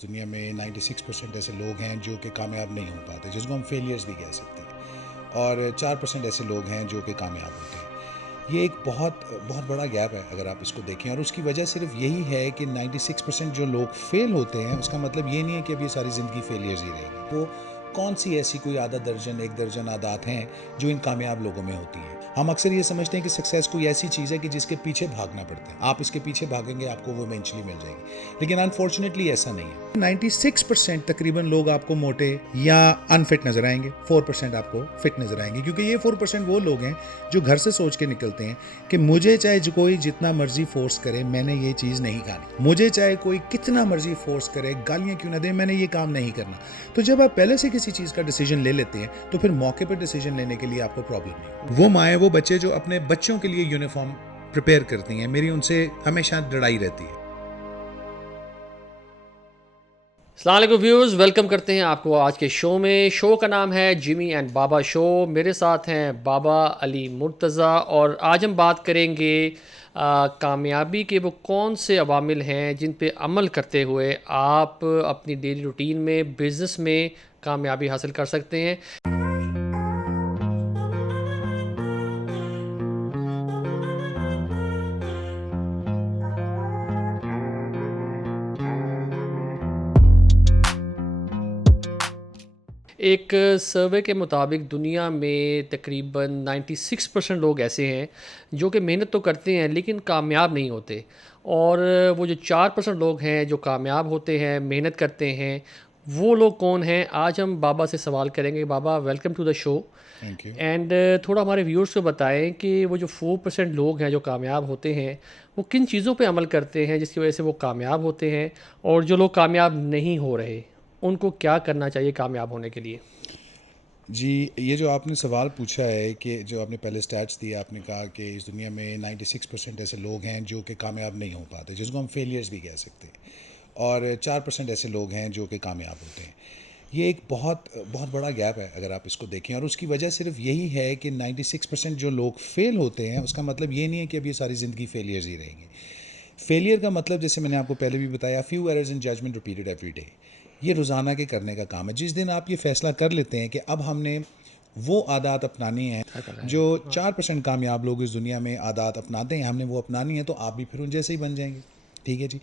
इस दुनिया में 96% ऐसे लोग हैं जो कि कामयाब नहीं हो पाते, जिसको हम फेलियर्स भी कह सकते हैं, और 4% ऐसे लोग हैं जो कि कामयाब होते हैं। ये एक बहुत बहुत बड़ा गैप है अगर आप इसको देखें, और उसकी वजह सिर्फ यही है कि 96% जो लोग फेल होते हैं, उसका मतलब ये नहीं है कि अब ये सारी ज़िंदगी फेलियर्स ही रहेगी। वो कौन सी ऐसी कोई आधा दर्जन एक दर्जन आदात हैं जो इन कामयाब लोगों में होती हैं। हम अक्सर ये समझते हैं कि सक्सेस कोई ऐसी चीज़ है कि जिसके पीछे भागना पड़ता है, आप इसके पीछे भागेंगे आपको वो इवेंचुअली मिल जाएगी, लेकिन अनफॉर्चुनेटली ऐसा नहीं है। 96% तकरीबन लोग आपको मोटे या अनफिट नजर आएंगे, 4% आपको फिट नजर आएंगे, क्योंकि ये 4% वो लोग हैं जो घर से सोच के निकलते हैं कि मुझे चाहे जो कोई जितना मर्जी फोर्स करे, मैंने ये चीज़ नहीं खानी, मुझे चाहे कोई कितना मर्जी फोर्स करे, गालियां क्यों ना दे, मैंने ये काम नहीं करना। तो जब आप पहले से किसी चीज़ का डिसीजन ले लेते हैं तो फिर मौके पर डिसीजन लेने के लिए आपको प्रॉब्लम नहीं। वो माएँ वो बच्चे जो अपने बच्चों के लिए यूनिफॉर्म प्रिपेयर करती हैं, मेरी उनसे हमेशा लड़ाई रहती है। अस्सलाम वालेकुम व्यूअर्स, वेलकम करते हैं आपको आज के शो में। शो का नाम है जिमी एंड बाबा शो। मेरे साथ हैं बाबा अली मुर्तज़ा और आज हम बात करेंगे कामयाबी के वो कौन से अवामिल हैं जिन पे अमल करते हुए आप अपनी डेली रूटीन में, बिज़नेस में कामयाबी हासिल कर सकते हैं। एक सर्वे के मुताबिक दुनिया में तकरीबन 96% लोग ऐसे हैं जो कि मेहनत तो करते हैं लेकिन कामयाब नहीं होते, और वो जो 4% लोग हैं जो कामयाब होते हैं, मेहनत करते हैं, वो लोग कौन हैं? आज हम बाबा से सवाल करेंगे। बाबा, welcome to the show. Thank you. And थोड़ा हमारे व्यूअर्स को बताएं कि वो जो 4% लोग हैं जो कामयाब होते हैं, वो किन चीज़ों पे अमल करते हैं जिसकी वजह से वो कामयाब होते हैं, और जो लोग कामयाब नहीं हो रहे उनको क्या करना चाहिए कामयाब होने के लिए? जी, ये जो आपने सवाल पूछा है कि जो आपने पहले स्टैट्स दिए, आपने कहा कि इस दुनिया में 96% ऐसे लोग हैं जो कि कामयाब नहीं हो पाते, जिसको हम फेलियर्स भी कह सकते हैं, और 4% ऐसे लोग हैं जो कि कामयाब होते हैं। ये एक बहुत बहुत बड़ा गैप है अगर आप इसको देखें, और उसकी वजह सिर्फ यही है कि 96% जो लोग फेल होते हैं, उसका मतलब ये नहीं है कि अब ये सारी ज़िंदगी फेलियर्स ही रहेंगी। फेलियर का मतलब, जैसे मैंने आपको पहले भी बताया, few errors in judgment repeated every day. ये रोज़ाना के करने का काम है। जिस दिन आप ये फैसला कर लेते हैं कि अब हमने वो आदत अपनानी है जो 4% कामयाब लोग इस दुनिया में आदत अपनाते हैं, हमने वो अपनानी है, तो आप भी फिर उन जैसे ही बन जाएंगे। ठीक है जी।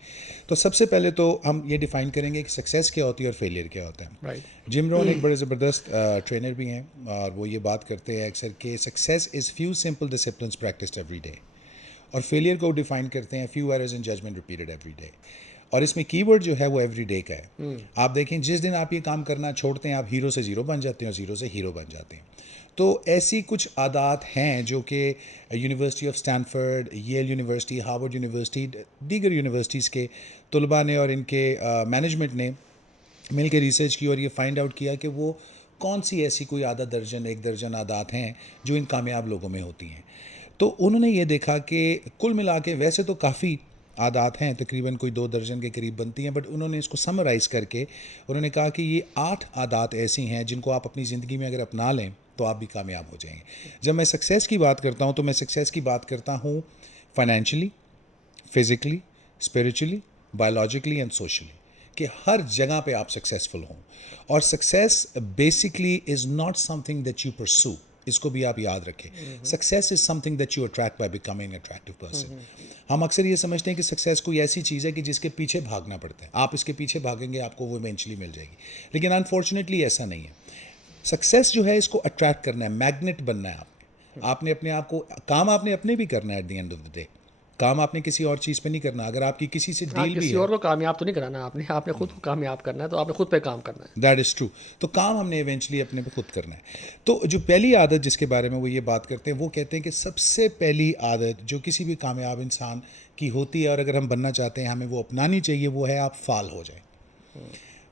तो सबसे पहले तो हम ये डिफ़ाइन करेंगे कि सक्सेस क्या होती है और फेलियर क्या होता है। राइट। जिम रोहन एक बड़े ज़बरदस्त ट्रेनर भी हैं, और वो ये बात करते हैं अक्सर कि success is few simple disciplines practised every day, और फेलियर को डिफाइन करते हैं few errors in judgment repeated every day. और इसमें कीवर्ड जो है वो एवरी डे का है। आप देखें, जिस दिन आप ये काम करना छोड़ते हैं, आप हीरो से ज़ीरो बन जाते हैं और ज़ीरो से हीरो बन जाते हैं। तो ऐसी कुछ आदात हैं जो कि university of Stanford, Yale university, Harvard university, दीगर यूनिवर्सिटीज़ के तलबा ने और इनके मैनेजमेंट ने मिल के रिसर्च की, और ये फाइंड आउट किया कि वो कौन सी ऐसी कोई आधा दर्जन एक दर्जन आदात हैं जो इन कामयाब लोगों में होती हैं। तो उन्होंने ये देखा कि कुल मिला के वैसे तो काफ़ी आदात हैं, तकरीबन कोई 2 दर्जन के करीब बनती हैं, बट उन्होंने इसको समराइज़ करके उन्होंने कहा कि ये 8 आदात ऐसी हैं जिनको आप अपनी ज़िंदगी में अगर अपना लें तो आप भी कामयाब हो जाएंगे। जब मैं सक्सेस की बात करता हूँ तो मैं सक्सेस की बात करता हूँ financially, physically, spiritually, biologically and socially, कि हर जगह पे आप सक्सेसफुल हों। और success basically is not something that you pursue, इसको भी आप याद रखें। Success is something that you attract by becoming attractive person. हम अक्सर ये समझते हैं कि सक्सेस कोई ऐसी चीज़ है कि जिसके पीछे भागना पड़ता है, आप इसके पीछे भागेंगे आपको वो इवेंचुअली मिल जाएगी, लेकिन अनफॉर्चुनेटली ऐसा नहीं है। सक्सेस जो है, इसको अट्रैक्ट करना है, मैग्नेट बनना है आपने अपने आप को, काम आपने अपने भी करना है eight the end of the day. काम आपने किसी और चीज़ पे नहीं करना। अगर आपकी किसी से हाँ, डील भी किसी है, और को कामयाब तो नहीं कराना आपने, आपने खुद को कामयाब करना है, तो आपने खुद पे काम करना है। That is true. तो काम हमने इवेंचुअली अपने पे खुद करना है। तो जो पहली आदत जिसके बारे में वो ये बात करते हैं, वो कहते हैं कि सबसे पहली आदत जो किसी भी कामयाब इंसान की होती है, और अगर हम बनना चाहते हैं हमें वो अपनानी चाहिए, वो है आप फाल हो जाए।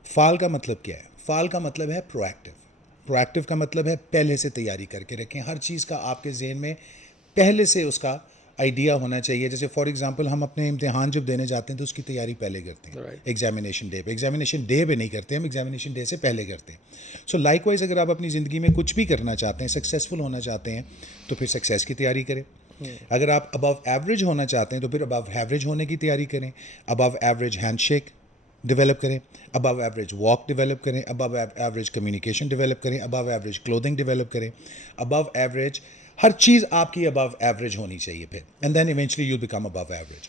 फाल का मतलब क्या है? फाल का मतलब है प्रोएक्टिव। प्रोएक्टिव का मतलब है पहले से तैयारी करके रखें। हर चीज़ का आपके जहन में पहले से उसका आइडिया होना चाहिए। जैसे फॉर एग्जांपल, हम अपने इम्तिहान जब देने जाते हैं तो उसकी तैयारी पहले करते हैं। राइट। एग्जामिनेशन डे पे, एग्जामिनेशन डे पे नहीं करते, हम एग्जामिनेशन डे से पहले करते हैं। सो लाइकवाइज, अगर आप अपनी ज़िंदगी में कुछ भी करना चाहते हैं, सक्सेसफुल होना चाहते हैं, तो फिर सक्सेस की तैयारी करें। अगर आप अबव एवरेज होना चाहते हैं तो फिर अबव एवरेज होने की तैयारी करें। अबव एवरेज हैंडशेक, डेवलप करें, अबव एवरेज वॉक डेवलप करें, अबव एवरेज कम्युनिकेशन डेवलप करें, अबव एवरेज क्लोथिंग डेवलप करें, अबव एवरेज हर चीज़ आपकी अबव एवरेज होनी चाहिए फिर, and then eventually you become above average.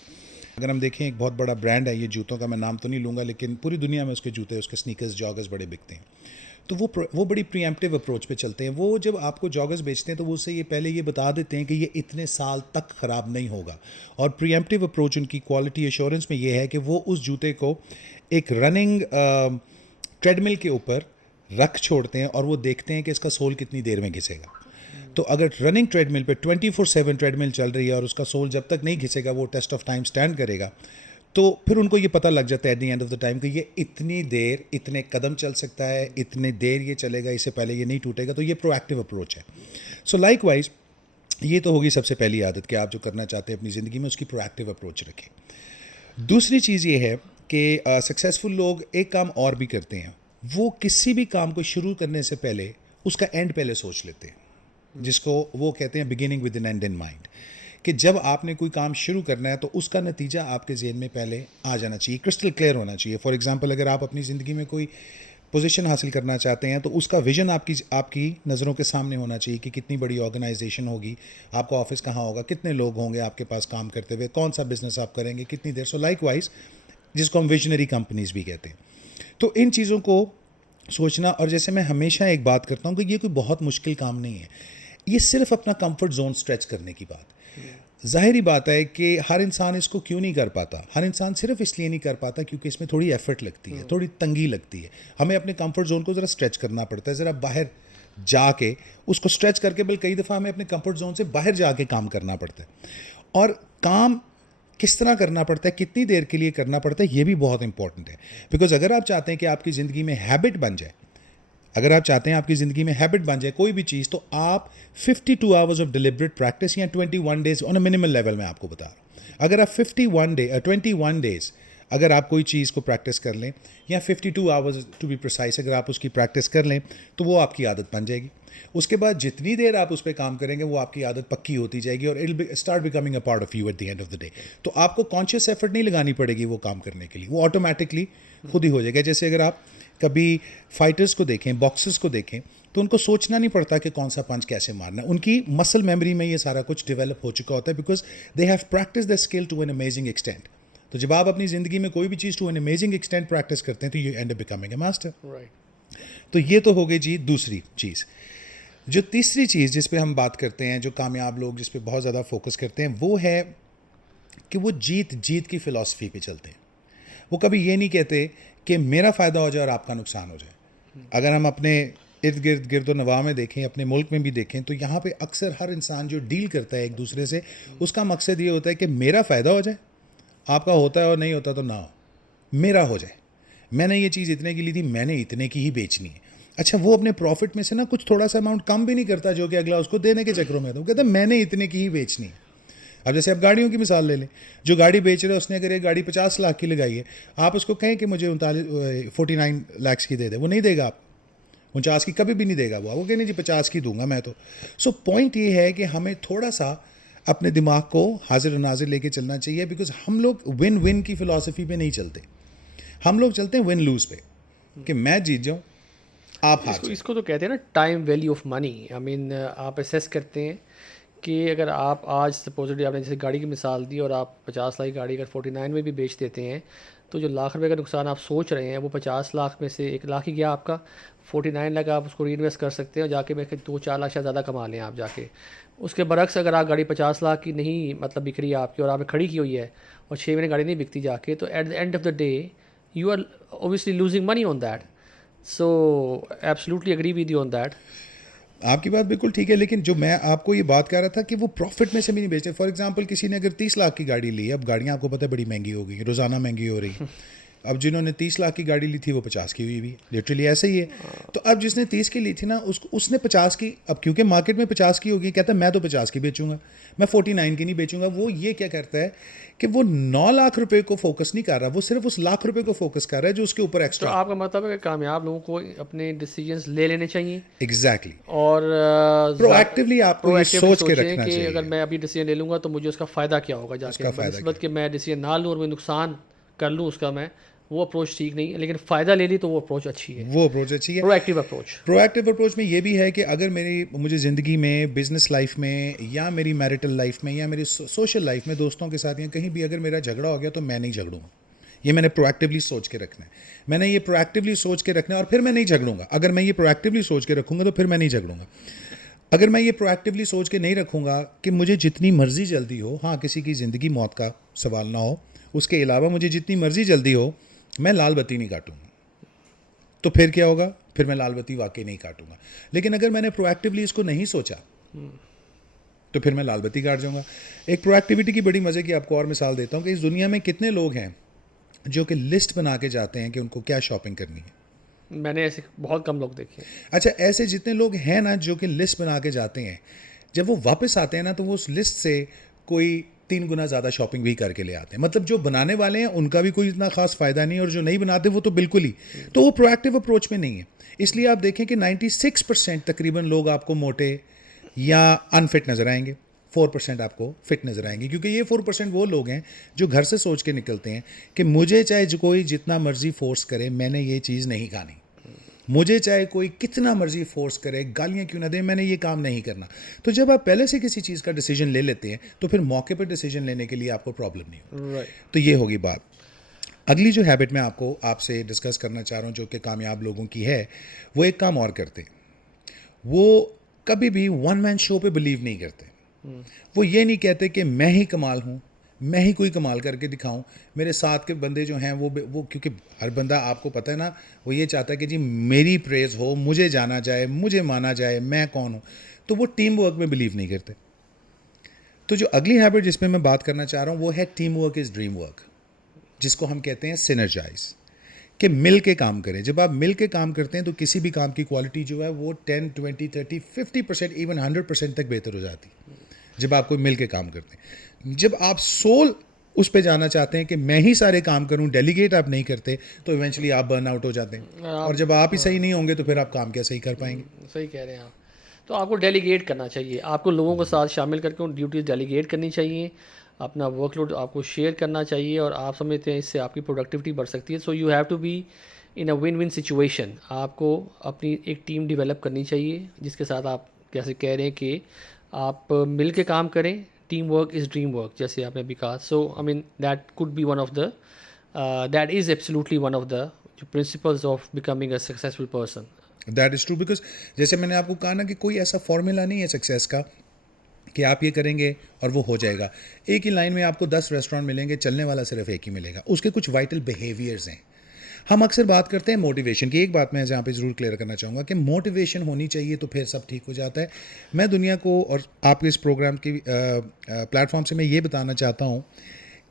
अगर हम देखें, एक बहुत बड़ा ब्रांड है ये जूतों का, मैं नाम तो नहीं लूँगा, लेकिन पूरी दुनिया में उसके जूते, उसके स्नीकर्स, जॉगर्स बड़े बिकते हैं। तो वो बड़ी प्रीएम्प्टिव अप्रोच पे चलते हैं। वो जब आपको जॉगर्स बेचते हैं तो वो उससे ये पहले ये बता देते हैं कि ये इतने साल तक ख़राब नहीं होगा। और प्रीएम्प्टिव अप्रोच उनकी क्वालिटी एश्योरेंस में ये है कि वो उस जूते को एक रनिंग ट्रेडमिल के ऊपर रख छोड़ते हैं और वो देखते हैं कि इसका सोल कितनी देर में घिसेगा। तो अगर रनिंग ट्रेडमिल पे 24/7 ट्रेडमिल चल रही है और उसका सोल जब तक नहीं घिसेगा वो टेस्ट ऑफ टाइम स्टैंड करेगा, तो फिर उनको ये पता लग जाता है eight the end of the time कि ये इतनी देर इतने कदम चल सकता है, इतनी देर ये चलेगा, इससे पहले ये नहीं टूटेगा। तो ये प्रोएक्टिव अप्रोच है। सो लाइकवाइज ये तो होगी सबसे पहली आदत कि आप जो करना चाहते हैं अपनी ज़िंदगी में उसकी प्रोएक्टिव अप्रोच रखें। दूसरी चीज़ ये है कि सक्सेसफुल लोग एक काम और भी करते हैं, वो किसी भी काम को शुरू करने से पहले उसका एंड पहले सोच लेते हैं, जिसको वो कहते हैं beginning with an end in mind. कि जब आपने कोई काम शुरू करना है तो उसका नतीजा आपके ज़हन में पहले आ जाना चाहिए, क्रिस्टल क्लियर होना चाहिए। फॉर एग्जांपल, अगर आप अपनी ज़िंदगी में कोई पोजीशन हासिल करना चाहते हैं तो उसका विजन आपकी नज़रों के सामने होना चाहिए कि कितनी बड़ी ऑर्गेनाइजेशन होगी, आपका ऑफिस कहाँ होगा, कितने लोग होंगे आपके पास काम करते हुए, कौन सा बिजनेस आप करेंगे, कितनी देर। सो लाइकवाइज जिसको हम विजनरी कंपनीज भी कहते हैं। तो इन चीज़ों को सोचना, और जैसे मैं हमेशा एक बात करता हूँ कि ये कोई बहुत मुश्किल काम नहीं है, ये सिर्फ अपना कंफर्ट जोन स्ट्रेच करने की बात। ज़ाहिरी बात है कि हर इंसान इसको क्यों नहीं कर पाता। हर इंसान सिर्फ इसलिए नहीं कर पाता क्योंकि इसमें थोड़ी एफर्ट लगती है, थोड़ी तंगी लगती है। हमें अपने कंफर्ट जोन को ज़रा स्ट्रेच करना पड़ता है, ज़रा बाहर जाके उसको स्ट्रेच करके, बल्कि कई दफ़ा हमें अपने कंफर्ट जोन से बाहर जाके काम करना पड़ता है। और काम किस तरह करना पड़ता है, कितनी देर के लिए करना पड़ता है, ये भी बहुत इंपॉर्टेंट है। बिकॉज अगर आप चाहते हैं कि आपकी ज़िंदगी में हैबिट बन जाए, अगर आप चाहते हैं आपकी ज़िंदगी में हैबिट बन जाए कोई भी चीज़, तो आप 52 आवर्स ऑफ डिलिबरेट प्रैक्टिस या 21 days on a minimal level में आपको बता रहा हूँ। अगर आप 21 डेज अगर आप कोई चीज़ को प्रैक्टिस कर लें, या 52 आवर्स टू बी प्रिसाइज अगर आप उसकी प्रैक्टिस कर लें, तो वो आपकी आदत बन जाएगी। उसके बाद जितनी देर आप उस पर काम करेंगे वो आपकी आदत पक्की होती जाएगी और it start becoming a part of you eight the end of the day. तो आपको कॉन्शियस एफर्ट नहीं लगानी पड़ेगी वो काम करने के लिए, वो ऑटोमेटिकली खुद ही हो जाएगा। जैसे अगर आप कभी फाइटर्स को देखें, बॉक्सर्स को देखें, तो उनको सोचना नहीं पड़ता कि कौन सा पंच कैसे मारना है। उनकी मसल मेमोरी में ये सारा कुछ डेवलप हो चुका होता है, because they have practice the skill to an amazing extent. तो जब आप अपनी ज़िंदगी में कोई भी चीज़ to an amazing extent practice करते हैं तो you end up becoming a master. Right. तो ये तो हो गई जी दूसरी चीज़। जो तीसरी चीज़ जिस पे हम बात करते हैं, जो कामयाब लोग जिस पे बहुत ज़्यादा फोकस करते हैं, वो है कि वो जीत की फ़िलॉसफी पे चलते हैं। वो कभी ये नहीं कहते कि मेरा फ़ायदा हो जाए और आपका नुकसान हो जाए। अगर हम अपने इर्द गिर्द गिरदो नवा में देखें, अपने मुल्क में भी देखें, तो यहाँ पे अक्सर हर इंसान जो डील करता है एक दूसरे से, उसका मकसद ये होता है कि मेरा फ़ायदा हो जाए, आपका होता है और नहीं होता तो ना हो, मेरा हो जाए। मैंने ये चीज़ इतने की ली थी, मैंने इतने की ही बेचनी है। अच्छा, वो अपने प्रॉफिट में से ना कुछ थोड़ा सा अमाउंट कम भी नहीं करता जो कि अगला उसको देने के चक्रों में था। वो कहता है मैंने इतने की ही बेचनी है। अब जैसे आप गाड़ियों की मिसाल ले लें, जो गाड़ी बेच रहे हैं उसने अगर एक गाड़ी 50 लाख की लगाई है, आप उसको कहें कि मुझे 49 लाख की दे दे, वो नहीं देगा। आप 49 की कभी भी नहीं देगा। वो कहें नहीं जी 50 की दूंगा मैं तो। सो पॉइंट ये है कि हमें थोड़ा सा अपने दिमाग को हाजिर और नाजिर लेके चलना चाहिए, बिकॉज हम लोग विन विन की फ़िलासफ़ी पे नहीं चलते, हम लोग चलते हैं विन लूज़ पे, कि मैं जीत जाऊँ आप हार जाओ। इसको तो कहते हैं ना time value of money. I mean आप असेस करते हैं कि अगर आप आज सपोजिटली आपने जैसे गाड़ी की मिसाल दी और आप 50 लाख की गाड़ी अगर 49 में भी बेच देते हैं, तो जो लाख रुपए का नुकसान आप सोच रहे हैं वो 50 लाख में से 1 लाख ही गया आपका। 49 लाख आप उसको रीइन्वेस्ट कर सकते हैं और जाके मैं 2-4 लाख शायद ज़्यादा कमा लें आप जाके। उसके बरक्स अगर आप गाड़ी 50 लाख की नहीं मतलब बिक रही है आपकी और आपने खड़ी की हुई है और 6 महीने गाड़ी नहीं बिकती जाके, तो at the end of the day you are obviously losing money on that. So absolutely agree with you on that. आपकी बात बिल्कुल ठीक है, लेकिन जो मैं आपको ये बात कह रहा था कि वो प्रॉफिट में से भी नहीं बेचते। फॉर एग्जांपल किसी ने अगर 30 लाख की गाड़ी ली, अब गाड़ियाँ आपको पता है बड़ी महंगी हो गई, रोज़ाना महंगी हो रही। अब जिन्होंने 30 लाख की गाड़ी ली थी वो 50 की हुई भी, लिटरली ऐसे ही है। तो अब जिसने 30 की ली थी ना, उसने 50 की, अब क्योंकि मार्केट में 50 की होगी, कहता है मैं तो 50 की बेचूंगा, मैं 49 की नहीं बेचूंगा। वो ये क्या करता है कि वो 9 लाख रुपए को फोकस नहीं कर रहा, वो सिर्फ उस लाख रुपए को फोकस कर रहा है जो उसके ऊपर तो एक्स्ट्रा। आपका मतलब है कि कामयाब लोगों को अपने डिसीजंस ले लेने चाहिए एग्जैक्टली, और प्रोएक्टिवली आपको ये सोच के रखना कि चाहिए अगर मैं अभी डिसीजन ले लूँगा तो मुझे उसका फ़ायदा क्या होगा जाके, उसका फ़ायदा बनिस्बत कि मैं डिसीजन ना लूँ और मैं नुकसान कर लूँ उसका, मैं वो अप्रोच ठीक नहीं है, लेकिन फ़ायदा ले ली तो वो अप्रोच अच्छी है, वो अप्रोच अच्छी है। Proactive approach. प्रोएक्टिव अप्रोच में ये भी है कि अगर मुझे ज़िंदगी में, बिजनेस लाइफ में, या मेरी मैरिटल लाइफ में, या मेरी सोशल लाइफ में, दोस्तों के साथ या कहीं भी अगर मेरा झगड़ा हो गया तो मैं नहीं झगड़ूंगा। ये मैंने प्रोएक्टिवली सोच के रखना है। मैंने ये प्रोएक्टिवली सोच के रखना है और फिर मैं नहीं झगड़ूंगा। अगर मैं ये प्रोएक्टिवली सोच के रखूंगा तो फिर मैं नहीं झगड़ूंगा। अगर मैं ये प्रोएक्टिवली सोच के नहीं रखूंगा कि मुझे जितनी मर्जी जल्दी हो, हाँ किसी की ज़िंदगी मौत का सवाल ना हो, उसके अलावा मुझे जितनी मर्जी जल्दी हो, मैं लाल बत्ती नहीं काटूंगा, तो फिर क्या होगा? फिर मैं लाल बत्ती वाकई नहीं काटूंगा। लेकिन अगर मैंने प्रोएक्टिवली इसको नहीं सोचा तो फिर मैं लाल बत्ती काट जाऊंगा। एक प्रोएक्टिविटी की बड़ी मज़े की आपको और मिसाल देता हूँ कि इस दुनिया में कितने लोग हैं जो कि लिस्ट बना के जाते हैं कि उनको क्या शॉपिंग करनी है। मैंने ऐसे बहुत कम लोग देखे हैं। अच्छा, ऐसे जितने लोग हैं ना जो कि लिस्ट बना के जाते हैं, जब वो वापस आते हैं ना तो वो उस लिस्ट से कोई 3 गुना ज़्यादा शॉपिंग भी करके ले आते हैं। मतलब जो बनाने वाले हैं उनका भी कोई इतना खास फ़ायदा नहीं, और जो नहीं बनाते वो तो बिल्कुल ही, तो वो प्रोएक्टिव अप्रोच में नहीं है। इसलिए आप देखें कि 96% तकरीबन लोग आपको मोटे या अनफिट नज़र आएंगे, 4% आपको फिट नज़र आएंगे, क्योंकि ये 4% वो लोग हैं जो घर से सोच के निकलते हैं कि मुझे चाहे जो कोई जितना मर्जी फोर्स करे, मैंने ये चीज़ नहीं खानी। मुझे चाहे कोई कितना मर्जी फोर्स करे, गालियाँ क्यों ना दे, मैंने ये काम नहीं करना। तो जब आप पहले से किसी चीज़ का डिसीजन ले लेते हैं तो फिर मौके पर डिसीजन लेने के लिए आपको प्रॉब्लम नहीं होती। राइट। तो ये होगी बात। अगली जो हैबिट मैं आपसे डिस्कस करना चाह रहा हूँ जो कि कामयाब लोगों की है, वो एक काम और करते हैं। वो कभी भी वन मैन शो पे बिलीव नहीं करते। वो ये नहीं कहते कि मैं ही कमाल हूँ, मैं ही कोई कमाल करके दिखाऊं, मेरे साथ के बंदे जो हैं वो क्योंकि हर बंदा, आपको पता है ना, वो ये चाहता है कि जी मेरी प्रेज हो, मुझे जाना जाए, मुझे माना जाए, मैं कौन हूँ। तो वो टीम वर्क में बिलीव नहीं करते। तो जो अगली हैबिट जिसमें मैं बात करना चाह रहा हूँ वो है team work is dream work, जिसको हम कहते हैं सिनर्जाइज, कि मिल के काम करें। जब आप मिल के काम करते हैं तो किसी भी काम की क्वालिटी जो है वो 10, 20, 30, 50%, इवन 100% तक बेहतर हो जाती है जब आप कोई मिल के काम करते हैं। जब आप सोल उस पे जाना चाहते हैं कि मैं ही सारे काम करूं, डेलीगेट आप नहीं करते, तो इवेंचुअली आप बर्न आउट हो जाते हैं। और जब आप ही सही नहीं होंगे तो फिर आप काम कैसे ही कर पाएंगे। सही कह रहे हैं आप। तो आपको डेलीगेट करना चाहिए, आपको लोगों को साथ शामिल करके उन ड्यूटीज डेलीगेट करनी चाहिए, अपना वर्कलोड आपको शेयर करना चाहिए, और आप समझते हैं इससे आपकी प्रोडक्टिविटी बढ़ सकती है। So you have to be in a win win situation. आपको अपनी एक टीम डेवलप करनी चाहिए जिसके साथ आप कैसे कह रहे हैं कि आप मिल के काम करें। Team work is dream work, जैसे आपने भी कहा। So I mean that could be one of the that is absolutely one of the principles of becoming a successful person. That is true, because जैसे मैंने आपको कहा ना कि कोई ऐसा फॉर्मूला नहीं है सक्सेस का कि आप ये करेंगे और वो हो जाएगा। एक ही लाइन में आपको 10 रेस्टोरेंट मिलेंगे, चलने वाला सिर्फ एक ही मिलेगा। उसके कुछ वाइटल बिहेवियर्स हैं। हम अक्सर बात करते हैं मोटिवेशन की। एक बात मैं जहाँ पे ज़रूर क्लियर करना चाहूँगा कि मोटिवेशन होनी चाहिए तो फिर सब ठीक हो जाता है। मैं दुनिया को और आपके इस प्रोग्राम की प्लेटफॉर्म से मैं ये बताना चाहता हूँ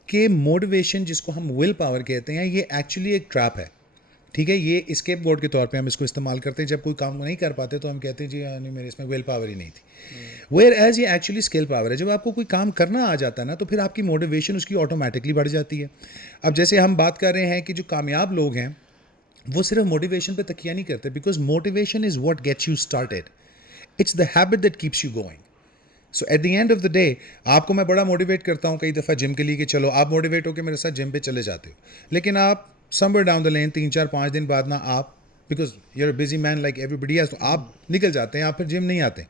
कि मोटिवेशन, जिसको हम विल पावर कहते हैं, ये एक्चुअली एक ट्रैप है। ठीक है, ये स्केप बोर्ड के तौर पे हम इसको इस्तेमाल करते हैं। जब कोई काम नहीं कर पाते तो हम कहते हैं जी नहीं, मेरे इसमें विल पावर ही नहीं थी। वेयर एज ये एक्चुअली स्किल पावर है। जब आपको कोई काम करना आ जाता है ना तो फिर आपकी मोटिवेशन उसकी ऑटोमेटिकली बढ़ जाती है। अब जैसे हम बात कर रहे हैं कि जो कामयाब लोग हैं वो सिर्फ मोटिवेशन पे तकिया नहीं करते, because motivation is what gets you started, it's the habit that keeps you going. So at the end of the day आपको मैं बड़ा मोटिवेट करता हूँ कई दफ़ा जिम के लिए कि चलो, आप मोटिवेट होकर मेरे साथ जिम पे चले जाते हो, लेकिन आप समवेयर डाउन द लेन 3, 4, 5 दिन बाद ना आप, because you're a busy man like everybody else, तो आप निकल जाते हैं, आप फिर जिम नहीं आते।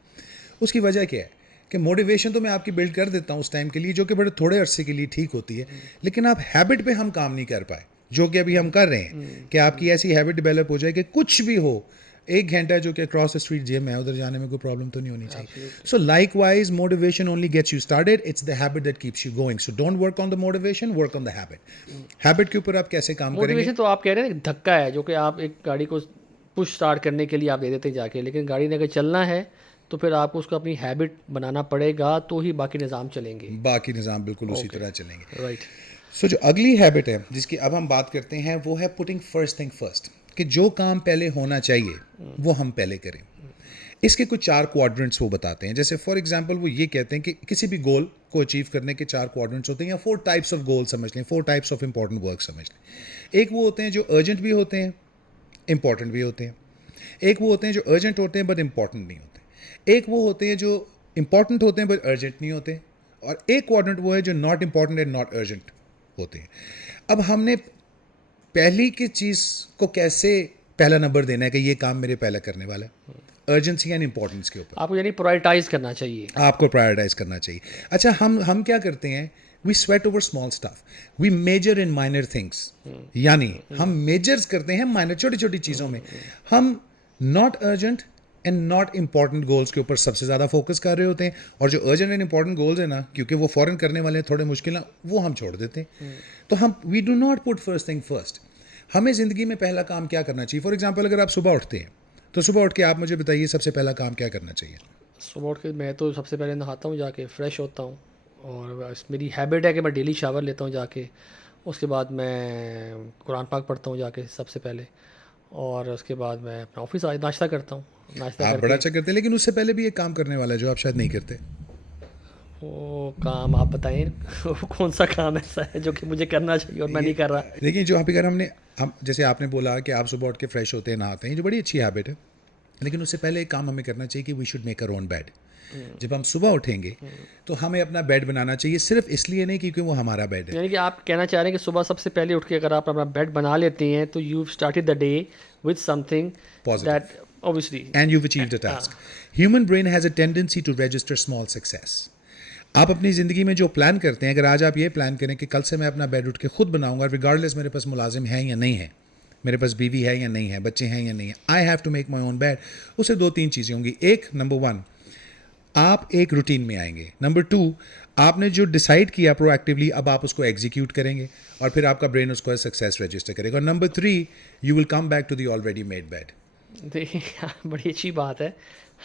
उसकी वजह क्या है कि मोटिवेशन तो मैं आपकी बिल्ड कर देता हूँ उस टाइम के लिए, जो कि बड़े थोड़े अरसे के लिए ठीक होती है, लेकिन आप हैबिट पे हम काम नहीं कर पाए, जो कि अभी हम कर रहे हैं कि आपकी ऐसी हैबिट डेवलप हो जाए कि कुछ भी हो, 1 घंटा जो कि अक्रॉस द स्ट्रीट जिम है, उधर जाने में कोई प्रॉब्लम तो नहीं होनी चाहिए। So likewise motivation only gets you started, it's the habit that keeps you going. So don't work on the motivation, work on the habit. Habit के ऊपर आप कैसे काम करेंगे? मोटिवेशन तो आप कह रहे हैं एक धक्का है जो कि आप एक गाड़ी को पुश स्टार्ट करने के लिए आप दे देते हैं जाके, लेकिन गाड़ी ने अगर चलना है तो फिर आपको उसको अपनी हैबिट बनाना पड़ेगा, तो ही बाकी निज़ाम चलेंगे। बाकी निज़ाम बिल्कुल उसी तरह चलेंगे। राइट। सो जो अगली हैबिट है जिसकी अब हम बात करते हैं वो है पुटिंग फर्स्ट थिंग फर्स्ट, कि जो काम पहले होना चाहिए वो हम पहले करें। इसके कुछ 4 क्वाड्रेंट्स वो बताते हैं। जैसे फॉर एग्जांपल वो ये कहते हैं कि किसी भी गोल को अचीव करने के 4 क्वाड्रेंट्स होते हैं, या 4 टाइप्स ऑफ गोल समझ लें, 4 टाइप्स ऑफ इंपॉर्टेंट वर्क समझ लें। एक वो होते हैं जो अर्जेंट भी होते हैं, इंपॉर्टेंट भी होते हैं। एक वो होते हैं जो अर्जेंट होते हैं बट इंपॉर्टेंट नहीं होते। एक वो होते हैं जो इंपॉर्टेंट होते हैं बट अर्जेंट नहीं होते। और एक क्वाड्रेंट वो है जो not important and not urgent होते हैं। अब हमने पहली की चीज़ को कैसे पहला नंबर देना है कि ये काम मेरे पहला करने वाला है, अर्जेंसी एंड इंपॉर्टेंस के ऊपर आपको यानी प्रायोरिटाइज करना चाहिए। आपको प्रायोरिटाइज करना चाहिए। अच्छा, हम क्या करते हैं, we sweat over small stuff, we major in minor things, यानी हम मेजर्स करते हैं माइनर छोटी छोटी चीज़ों में। हम not urgent and not important goals के ऊपर सबसे ज़्यादा फोकस कर रहे होते हैं, और जो अर्जेंट एंड इंपॉर्टेंट गोल्स हैं ना, क्योंकि वो फ़ौरन करने वाले हैं, थोड़े मुश्किल ना, वो हम छोड़ देते हैं। तो हम we do not put first thing first. हमें ज़िंदगी में पहला काम क्या करना चाहिए? फॉर एग्जाम्पल, अगर आप सुबह उठते हैं तो सुबह उठ के आप मुझे बताइए सबसे पहला काम क्या करना चाहिए? सुबह उठ के मैं तो सबसे पहले नहाता हूँ, जाके फ्रेश होता हूँ, और मेरी हैबिट है कि मैं डेली शावर लेता हूँ जाके। उसके बाद मैं कुरान पाक पढ़ता हूँ जाके सबसे पहले, और उसके बाद मैं अपना ऑफिस नाश्ता करता हूँ। नाश्ता आप बड़ा करके अच्छा करते हैं, लेकिन उससे पहले भी एक काम करने वाला है जो आप शायद नहीं करते। वो काम आप बताएं वो कौन सा काम ऐसा है जो कि मुझे करना चाहिए और मैं नहीं कर रहा? देखिए, जो आप अगर हम जैसे आपने बोला कि आप सुबह उठ के फ्रेश होते हैं, नहाते हैं, जो बड़ी अच्छी हैबिट है, लेकिन उससे पहले एक काम हमें करना चाहिए कि we should make our own bed. जब हम सुबह उठेंगे तो हमें अपना बेड बनाना चाहिए, सिर्फ इसलिए नहीं क्योंकि वो हमारा बेड है। यानी कि आप कहना चाह रहे हैं कि सुबह सबसे पहले उठ के अगर आप अपना बेड बना लेते हैं तो you started the day with something Positive. That obviously. And you've achieved a task. Human brain has a tendency to register small success. आप अपनी ज़िंदगी में जो प्लान करते हैं, अगर आज आप ये प्लान करें कि कल से मैं अपना बेड उठ के खुद बनाऊंगा, रिगार्डलेस मेरे पास मुलाजिम है या नहीं है, मेरे पास बीवी है या नहीं है, बच्चे हैं या नहीं है, I have to make my own bed. उससे दो तीन चीज़ें होंगी। एक, नंबर वन, आप एक रूटीन में आएंगे। नंबर टू, आपने जो डिसाइड किया प्रोएक्टिवली, अब आप उसको एग्जीक्यूट करेंगे, और फिर आपका ब्रेन उसको एज सक्सेस रजिस्टर करेगा। और number three, you will come back to the already made bed. देखिए बड़ी अच्छी बात है।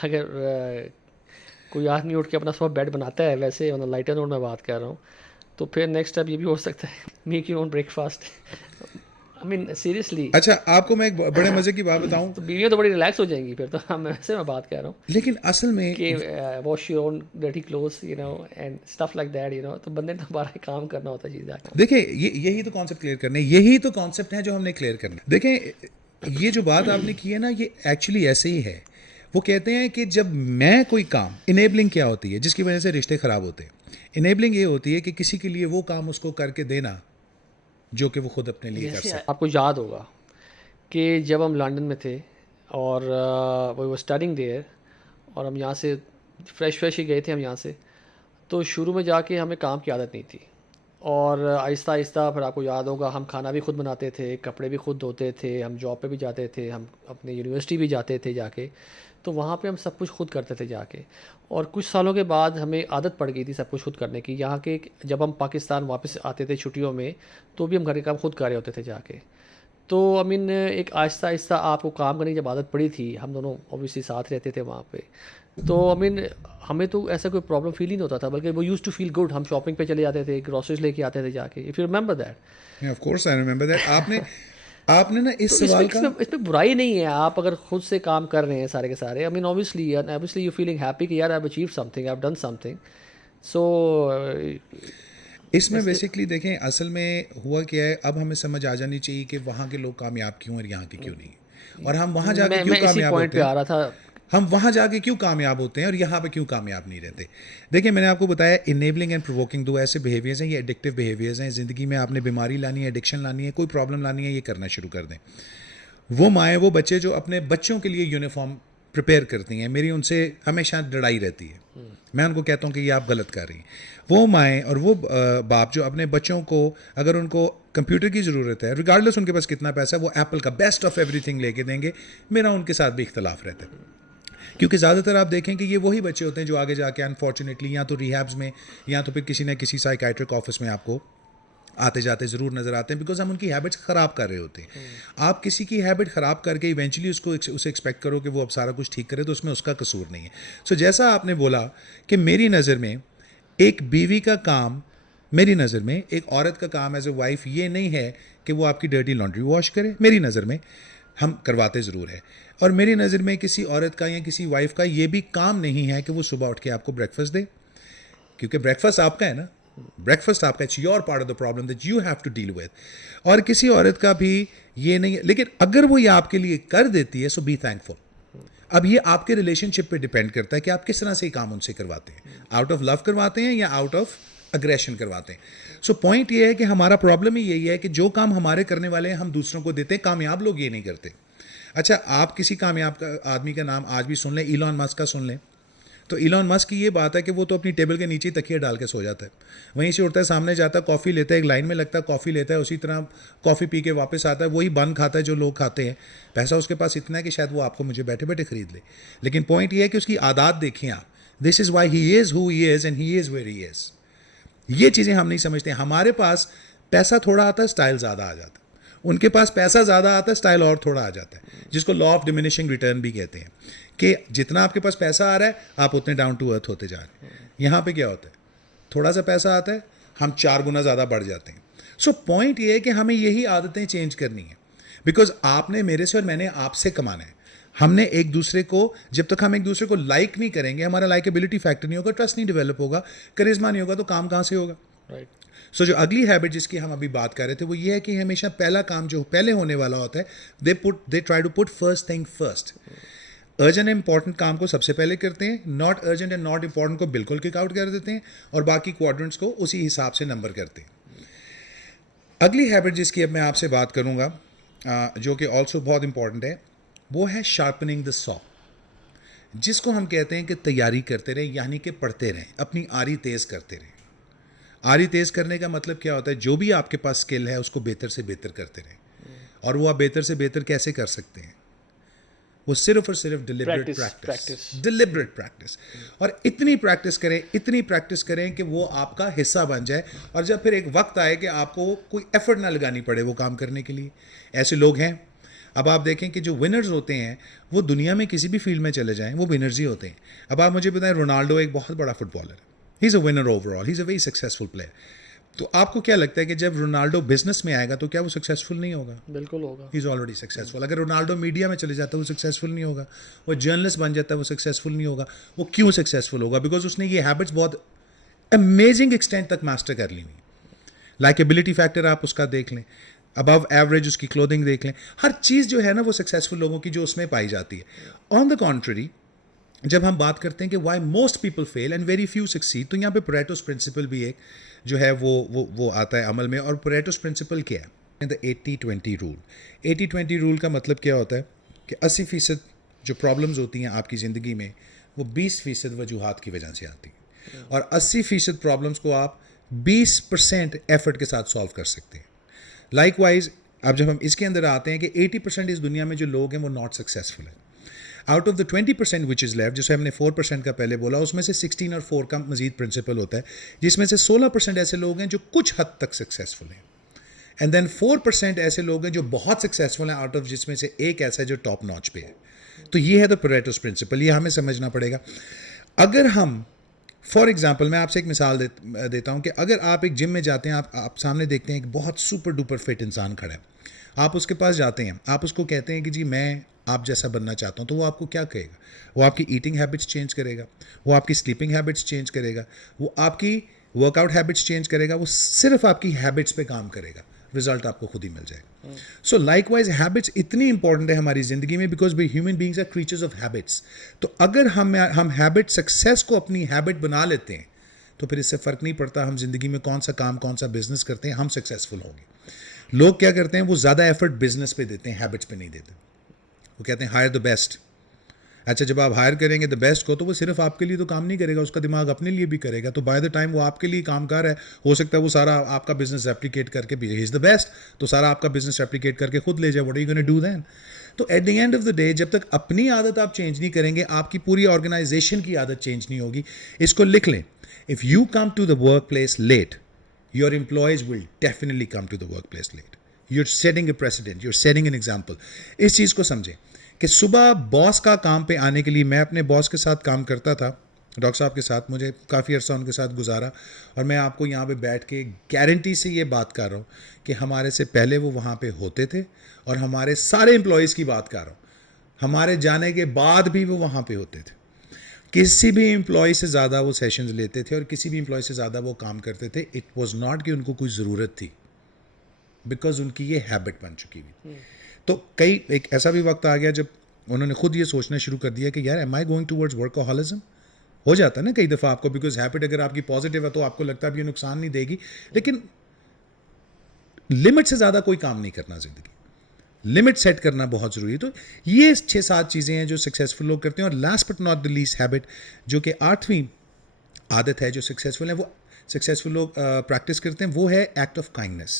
अगर कोई आदमी उठ के अपना सुबह बेड बनाता है, वैसे ऑन लाइटर नोट में बात कर रहा हूँ, तो फिर नेक्स्ट स्टेप ये भी हो सकता है make your own breakfast. I mean seriously. अच्छा, आपको मैं एक बड़े मज़े की बात बताऊं, तो बीवियाँ तो बड़ी रिलैक्स हो जाएंगी फिर तो। हम वैसे मैं बात कर रहा हूँ लेकिन असल में कि wash your own dirty clothes you know and stuff like that you know, तो बंदे ने दोबारा काम करना होता है चीज़। देखिए, यही तो कॉन्सेप्ट क्लियर करने, यही तो कॉन्सेप्ट है जो हमने क्लियर करना। देखें, ये जो बात आपने की है ना, ये एक्चुअली ऐसे ही है। वो कहते हैं कि जब मैं कोई काम, इनेबलिंग क्या होती है जिसकी वजह से रिश्ते ख़राब होते हैं? इनेबलिंग ये होती है कि किसी के लिए वो काम उसको करके देना जो कि वो खुद अपने लिए कर जैसे सके। आपको याद होगा कि जब हम लंदन में थे और वो वो स्टडिंग देयर, और हम यहाँ से फ्रेश ही गए थे हम यहाँ से, तो शुरू में जाके हमें काम की आदत नहीं थी, और आहिस्ता आहिस्ता फिर आपको याद होगा हम खाना भी खुद बनाते थे, कपड़े भी खुद धोते थे, हम जॉब पे भी जाते थे, हम अपने यूनिवर्सिटी भी जाते थे जाके, तो वहाँ पे हम सब कुछ खुद करते थे जाके। और कुछ सालों के बाद हमें आदत पड़ गई थी सब कुछ खुद करने की। यहाँ के जब हम पाकिस्तान वापस आते थे छुट्टियों में, तो भी हम घर के काम खुद कर रहे होते थे जाके। तो आई मीन एक आहिस्ता आहिस्ता आपको काम करने की जब आदत पड़ी थी, हम दोनों ऑब्वियसली साथ रहते थे वहाँ पे, तो आई मीन हमें तो ऐसा कोई प्रॉब्लम फील ही नहीं होता था, बल्कि वो यूज़ टू फील गुड। हम शॉपिंग पे चले जाते थे, ग्रॉसरीज लेके आते थे जाके, if you remember that. Of course I remember that. आपने ना इस तो सवाल इसमें का, इसमें बुराई नहीं है, आप अगर खुद से काम कर रहे हैं सारे के सारे। I mean obviously you feeling happy कि यार I have achieve something, I have done something. So इसमें बेसिकली देखें, असल में हुआ क्या है, अब हमें समझ आ जानी चाहिए कि वहाँ के लोग कामयाब क्यों और यहाँ के क्यों नहीं, और हम वहाँ जाके क्यों मैं इसी कामयाब पॉइंट होते पे हैं, आ रहा था। हम वहाँ जाके क्यों कामयाब होते हैं और यहाँ पे क्यों कामयाब नहीं रहते। देखिए, मैंने आपको बताया, इनेबलिंग एंड प्रोवोकिंग दो ऐसे बिहेवियर्स हैं, ये एडिक्टिव बिहेवियर्स हैं। ज़िंदगी में आपने बीमारी लानी है, एडिक्शन लानी है, कोई प्रॉब्लम लानी है, ये करना शुरू कर दें। वो माएँ, वो बच्चे जो अपने बच्चों के लिए यूनिफॉर्म प्रिपेयर करती हैं, मेरी उनसे हमेशा लड़ाई रहती है। मैं उनको कहता हूँ कि ये आप गलत कर रही हैं। वो माएँ और वो बाप जो अपने बच्चों को, अगर उनको कंप्यूटर की ज़रूरत है, रिगार्डलेस उनके पास कितना पैसा है, वो एप्पल का बेस्ट ऑफ एवरीथिंग लेके देंगे, मेरा उनके साथ भी इख्तलाफ रहता है। क्योंकि ज़्यादातर आप देखें कि ये वही बच्चे होते हैं जो आगे जाके अनफॉर्चुनेटली या तो रिहैब्स में या तो फिर किसी न किसी साइकाइट्रिक ऑफिस में आपको आते जाते ज़रूर नज़र आते हैं, बिकॉज हम उनकी हैबिट्स ख़राब कर रहे होते हैं। आप किसी की हैबिट ख़राब करके इवेंचुअली उसे एक्सपेक्ट करो कि वो अब सारा कुछ ठीक करे, तो उसमें उसका कसूर नहीं है। सो जैसा आपने बोला कि मेरी नज़र में एक बीवी का काम, मेरी नज़र में एक औरत का काम एज ए वाइफ ये नहीं है कि वो आपकी डर्टी लॉन्ड्री वॉश करे। मेरी नज़र में हम करवाते ज़रूर है, और मेरी नज़र में किसी औरत का या किसी वाइफ का ये भी काम नहीं है कि वो सुबह उठ के आपको ब्रेकफास्ट दे, क्योंकि ब्रेकफास्ट आपका है ना, ब्रेकफास्ट आपका, it's your part of the problem that you have to deal with. और किसी औरत का भी ये नहीं है, लेकिन अगर वो ये आपके लिए कर देती है, सो बी थैंकफुल। अब ये आपके रिलेशनशिप पे डिपेंड करता है कि आप किस तरह से काम उनसे करवाते हैं, आउट ऑफ लव करवाते हैं या आउट ऑफ अग्रेशन करवाते हैं. सो पॉइंट ये है कि हमारा प्रॉब्लम ही यही है कि जो काम हमारे करने वाले हैं हम दूसरों को देते हैं. कामयाब लोग ये नहीं करते. अच्छा, आप किसी कामयाब आदमी का नाम आज भी सुन लें, इलॉन मस्क का सुन लें, तो इलॉन मस्क की ये बात है कि वो तो अपनी टेबल के नीचे तकिया डाल के सो जाता है, वहीं से उठता है, सामने जाता है, कॉफ़ी लेता है, एक लाइन में लगता है, कॉफ़ी लेता है, उसी तरह कॉफ़ी पी के वापस आता है, वही बन खाता है जो लोग खाते हैं. पैसा उसके पास इतना है कि शायद वो आपको मुझे बैठे बैठे खरीद ले. लेकिन पॉइंट ये है कि उसकी आदत देखें आप. This is why he is who he is and he is where he is. ये चीज़ें हम नहीं समझते. हमारे पास पैसा थोड़ा आता है, स्टाइल ज़्यादा आ जाता है. उनके पास पैसा ज़्यादा आता है, स्टाइल और थोड़ा आ जाता है, जिसको लॉ ऑफ डिमिनिशिंग रिटर्न भी कहते हैं कि जितना आपके पास पैसा आ रहा है आप उतने डाउन टू अर्थ होते जा रहे हैं. यहाँ पे क्या होता है, थोड़ा सा पैसा आता है, हम 4 गुना ज़्यादा बढ़ जाते हैं. सो पॉइंट ये है कि हमें यही आदतें चेंज करनी है. बिकॉज आपने मेरे से और मैंने आपसे कमाना है. हमने एक दूसरे को, जब तक हम एक दूसरे को लाइक नहीं करेंगे, हमारा लाइकेबिलिटी फैक्टर नहीं होगा, ट्रस्ट नहीं डेवलप होगा, करिश्मा नहीं होगा, तो काम कहाँ से होगा. राइट. सो जो अगली हैबिट जिसकी हम अभी बात कर रहे थे वो ये है कि हमेशा पहला काम जो पहले होने वाला होता है, they try to put first thing first. Urgent and important काम को सबसे पहले करते हैं, not urgent and not important को बिल्कुल किक आउट कर देते हैं, और बाकी क्वाड्रेंट्स को उसी हिसाब से नंबर करते हैं. अगली हैबिट जिसकी अब मैं आपसे बात करूंगा, जो कि ऑल्सो बहुत इंपॉर्टेंट है, वो है शार्पनिंग द सॉ, जिसको हम कहते हैं कि तैयारी करते रहें, यानी कि पढ़ते रहें, अपनी आरी तेज़ करते रहें. आरी तेज़ करने का मतलब क्या होता है, जो भी आपके पास स्किल है उसको बेहतर से बेहतर करते रहें. और वो आप बेहतर से बेहतर कैसे कर सकते हैं, वो सिर्फ और सिर्फ डिलिबरेट प्रैक्टिस. और इतनी प्रैक्टिस करें कि वो आपका हिस्सा बन जाए, और जब फिर एक वक्त आए कि आपको कोई एफर्ट ना लगानी पड़े वो काम करने के लिए. ऐसे लोग हैं. अब आप देखें कि जो विनर्स होते हैं वो दुनिया में किसी भी फील्ड में चले जाएं, वो विनर्स ही होते हैं. अब आप मुझे बताएं, रोनाल्डो एक बहुत बड़ा फुटबॉलर है, he is a winner overall, he is a very successful player. तो आपको क्या लगता है कि जब रोनाल्डो बिजनेस में आएगा तो क्या वो सक्सेसफुल नहीं होगा? बिल्कुल होगा. He is already successful. अगर रोनाल्डो मीडिया में चले जाता है वो सक्सेसफुल नहीं होगा. वो जर्नलिस्ट बन जाता है वो सक्सेसफुल नहीं होगा. वो क्यों सक्सेसफुल होगा? बिकॉज उसने ये हैबिट्स बहुत अमेजिंग एक्सटेंट तक मास्टर कर ली हुई. लाइकेबिलिटी फैक्टर आप उसका देख लें, अबव एवरेज उसकी क्लोथिंग देख लें, हर चीज़ जो है ना वो सक्सेसफुल लोगों की जो उसमें पाई जाती है. ऑन द कॉन्ट्ररी, जब हम बात करते हैं कि why most people fail and very few succeed, तो यहाँ पे परेटोस प्रिंसिपल भी एक जो है वो आता है अमल में. और परेटोस प्रिंसिपल क्या है? The 80-20 rule. 80-20 रूल का मतलब क्या होता है कि 80% जो प्रॉब्लम्स होती हैं आपकी ज़िंदगी में वो 20% वजूहात की वजह से आती हैं, और 80% प्रॉब्लम्स को आप 20% एफर्ट के साथ सॉल्व कर सकते हैं. लाइकवाइज अब जब हम इसके अंदर आते हैं कि 80% इस दुनिया में जो लोग हैं वो नॉट सक्सेसफुल है. Out of the 20% which is left, जैसे हमने 4% का पहले बोला, उसमें से 16 और 4 का मजीद प्रिंसिपल होता है, जिसमें से 16% ऐसे लोग हैं जो कुछ हद तक सक्सेसफुल हैं, एंड देन 4% ऐसे लोग हैं जो बहुत सक्सेसफुल हैं, आउट ऑफ जिसमें से एक ऐसा है जो टॉप नॉच पे है. तो ये है द परेटोस प्रिंसिपल. ये हमें समझना पड़ेगा. अगर हम फॉर एग्जाम्पल, मैं आपसे एक मिसाल देता हूँ कि अगर आप एक जिम में जाते हैं, आप सामने देखते हैं एक बहुत सुपर डुपर फिट इंसान खड़ा है, आप उसके पास जाते हैं, आप उसको कहते हैं कि जी मैं आप जैसा बनना चाहता हूँ, तो वो आपको क्या कहेगा? वो आपकी ईटिंग हैबिट्स चेंज करेगा, वो आपकी स्लीपिंग हैबिट्स चेंज करेगा, वो आपकी वर्कआउट हैबिट्स चेंज करेगा, वो सिर्फ आपकी हैबिट्स पे काम करेगा. रिजल्ट आपको खुद ही मिल जाएगा. सो लाइकवाइज हैबिट्स इतनी इंपॉर्टेंट है हमारी ज़िंदगी में, because we human beings are creatures of habits. तो अगर हम हैबिट सक्सेस को अपनी हैबिट बना लेते हैं तो फिर इससे फ़र्क नहीं पड़ता हम ज़िंदगी में कौन सा काम कौन सा बिजनेस करते हैं, हम सक्सेसफुल होंगे. लोग क्या करते हैं, वो ज़्यादा एफर्ट बिजनेस पे देते हैं, हैबिट्स पे नहीं देते. वो कहते हैं हायर द बेस्ट. अच्छा, जब आप हायर करेंगे द बेस्ट को, तो वो सिर्फ आपके लिए तो काम नहीं करेगा, उसका दिमाग अपने लिए भी करेगा. तो बाय द टाइम वो आपके लिए काम कर रहा है, हो सकता है वो सारा आपका बिजनेस रेप्लिकेट करके भी, ही इज़ द बेस्ट, तो सारा आपका बिजनेस रेप्लिकेट करके खुद ले जाए. What are you gonna do then? तो at the end of the day, जब तक अपनी आदत आप चेंज नहीं करेंगे, आपकी पूरी ऑर्गेनाइजेशन की आदत चेंज नहीं होगी. इसको लिख लें, if you come to the work place late, your employees will definitely come to the work place late. You're setting a precedent, you're setting an example. इस चीज़ को समझें कि सुबह बॉस का काम पे आने के लिए, मैं अपने बॉस के साथ काम करता था, डॉक्टर साहब के साथ, मुझे काफ़ी अर्सा उनके साथ गुजारा, और मैं आपको यहाँ पे बैठ के गारंटी से ये बात कर रहा हूँ कि हमारे से पहले वो वहाँ पे होते थे, और हमारे सारे एम्प्लॉयज़ की बात कर रहा हूँ, हमारे जाने के बाद भी वो वहाँ पे होते थे. किसी भी एम्प्लॉय से ज़्यादा वो सेशंस लेते थे, और किसी भी एम्प्लॉय से ज़्यादा वो काम करते थे. इट वॉज नॉट कि उनको कोई ज़रूरत थी, बिकॉज उनकी ये हैबिट बन चुकी हुई. तो एक ऐसा भी वक्त आ गया जब उन्होंने खुद ये सोचना शुरू कर दिया कि यार, एम आई गोइंग टूवर्ड्स वर्कहोलिज्म? हो जाता है ना कई दफ़ा आपको, बिकॉज हैबिट अगर आपकी पॉजिटिव है तो आपको लगता है अब ये नुकसान नहीं देगी, लेकिन लिमिट से ज़्यादा कोई काम नहीं करना ज़िंदगी, लिमिट सेट करना बहुत ज़रूरी है। तो ये 6-7 चीज़ें हैं जो सक्सेसफुल लोग करते हैं। और last but not the least habit, जो कि 8वीं आदत है जो सक्सेसफुल है, वो सक्सेसफुल लोग प्रैक्टिस करते हैं, वो है एक्ट ऑफ काइंडनेस।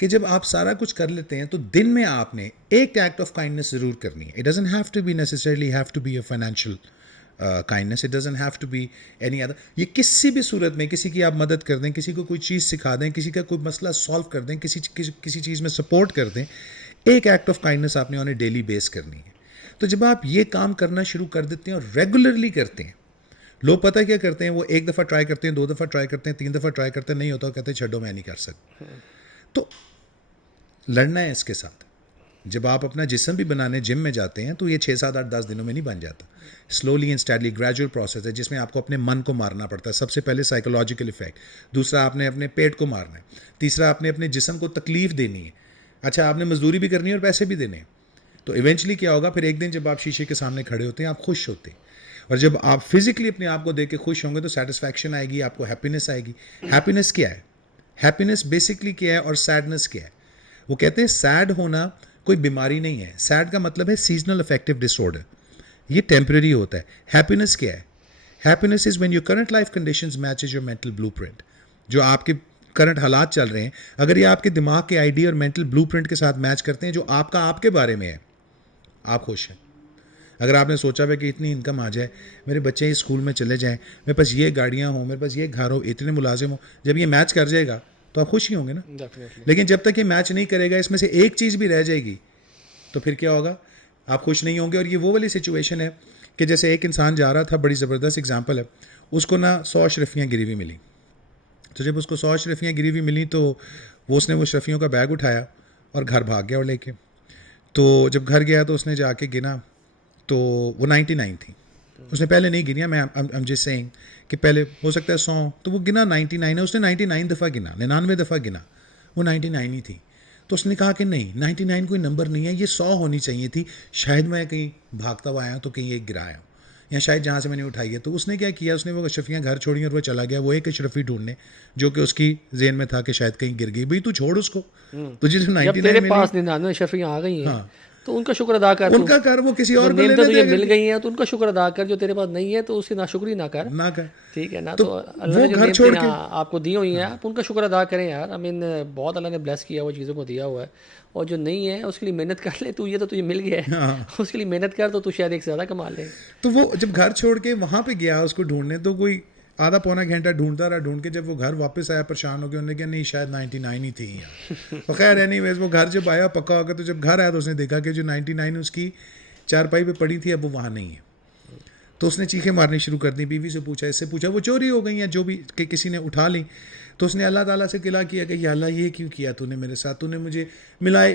कि जब आप सारा कुछ कर लेते हैं तो दिन में आपने एक एक्ट ऑफ काइंडनेस ज़रूर करनी है। It doesn't have to be necessarily have to be a financial kindness, it doesn't have to be any other. ये किसी भी सूरत में किसी की आप मदद कर दें, किसी को कोई चीज़ सिखा दें, किसी का कोई मसला सॉल्व कर दें, किसी चीज़ में सपोर्ट कर दें, एक एक्ट ऑफ काइंडनेस आपने ऑन ए डेली बेस करनी है। तो जब आप ये काम करना शुरू कर देते हैं और रेगुलरली करते हैं, लोग पता है क्या करते हैं, वो एक दफ़ा ट्राई करते हैं, 2 दफ़ा ट्राई करते हैं, 3 दफ़ा ट्राई करते हैं, नहीं होता, कहते हैं छड्डो मैं नहीं कर सकता। तो लड़ना है इसके साथ। जब आप अपना जिस्म भी बनाने जिम में जाते हैं तो ये 6, 7, 8, 10 दिनों में नहीं बन जाता। Slowly and steadily gradual process है जिसमें आपको अपने मन को मारना पड़ता है। सबसे पहले साइकोलॉजिकल इफेक्ट, दूसरा आपने अपने पेट को मारना है, तीसरा आपने अपने जिस्म को तकलीफ देनी है, अच्छा आपने मजदूरी भी करनी है और पैसे भी देने हैं। तो इवेंचुअली क्या होगा, फिर एक दिन जब आप शीशे के सामने खड़े होते हैं आप खुश होते हैं, और जब आप फिजिकली अपने आप को देख के खुश होंगे तो सेटिस्फैक्शन आएगी, आपको हैप्पीनेस आएगी। हैप्पीनेस क्या है, हैप्पीनेस बेसिकली क्या है और सैडनेस क्या है? वो कहते हैं सैड होना कोई बीमारी नहीं है। सैड का मतलब है सीजनल अफेक्टिव डिसऑर्डर, ये टेम्परेरी होता है। हैप्पीनेस क्या है? Happiness is when your current life conditions matches your mental blueprint. जो आपके करंट हालात चल रहे हैं, अगर ये आपके दिमाग के आइडिया और मेंटल ब्लूप्रिंट के साथ मैच करते हैं जो आपका आपके बारे में है, आप खुश हैं। अगर आपने सोचा हुआ कि इतनी इनकम आ जाए, मेरे बच्चे स्कूल में चले जाएं, मेरे पास ये गाड़ियाँ हों, मेरे पास ये घर हो, इतने मुलाजिम हो, जब ये मैच कर जाएगा तो आप खुश ही होंगे ना। डेफिनेटली। लेकिन जब तक ये मैच नहीं करेगा, इसमें से एक चीज़ भी रह जाएगी, तो फिर क्या होगा, आप खुश नहीं होंगे। और ये वो वाली सिचुएशन है कि जैसे एक इंसान जा रहा था, बड़ी ज़बरदस्त एग्जांपल है, उसको ना 100 अशरफियाँ गिरी हुई मिली। तो जब उसको 100 अशरफियाँ गिरी हुई मिली तो उसने वो अशरफियों का बैग उठाया और घर भाग गया और लेके। तो जब घर गया तो उसने जाके गिना तो वो 99 थी। उसने पहले नहीं गिनिया, मैं आई एम जस्ट सेइंग कि पहले हो सकता है 100, तो वो गिना 99 है, उसने 99 दफ़ा गिना, 99 दफ़ा गिना, वो 99 ही थी। तो उसने कहा कि नहीं, 99 कोई नंबर नहीं है, ये 100 होनी चाहिए थी, शायद मैं कहीं भागता हुआ आया तो कहीं एक गिराया हूँ, या शायद जहाँ से मैंने उठाई है। तो उसने क्या किया, उसने वो अशरफियाँ घर छोड़ी और वो चला गया वो एक अशरफी ढूंढने जो कि उसकी जेन में था कि शायद कहीं गिर गई। भाई तू छोड़ उसको, तुझे जो जब 99 तेरे मिली, पास 99 शफियाँ आ गई हैं हाँ, तो उनका शुक्र अदा कर। तू उनका कर, वो किसी जो और को नेमतें लेने तुझे देगा मिल गई हैं तो उनका शुक्र अदा कर, जो तेरे पास नहीं है तो उसकी नाशुक्री ना कर। ना कर। ठीक है ना। तो तो अल्लाह वो ने जो घर नेमतें छोड़ के, यहाँ आपको दी हुई हैं आप उनका शुक्र अदा करें यार। आई मीन बहुत अल्लाह ने ब्लेस किया हुआ चीज़ों को दिया हुआ है, और जो नहीं है उसके लिए मेहनत कर ले। तू ये तो तुझे मिल गया है, हाँ, उसके लिए मेहनत कर तो तू शायद एक से ज़्यादा कमा ले। तो वो जब घर छोड़ के वहाँ पे गया उसको ढूंढने, तो कोई आधा पौना घंटा ढूंढता रहा, ढूंढ के जब वो घर वापस आया परेशान हो गया, उन्होंने कहा नहीं शायद 99 ही थी यहाँ। तो खैर एनीवेज वो घर जब आया पक्का होगा, तो जब घर आया तो उसने देखा कि जो 99 उसकी चारपाई पे पड़ी थी अब वो वहाँ नहीं है। तो उसने चीखें मारनी शुरू कर दी, बीवी से पूछा, इससे पूछा, वो चोरी हो गई हैं जो भी कि किसी ने उठा ली। तो उसने अल्लाह ताला से गिला किया कि या अल्लाह ये क्यों किया तूने मेरे साथ, तूने मुझे मिलाए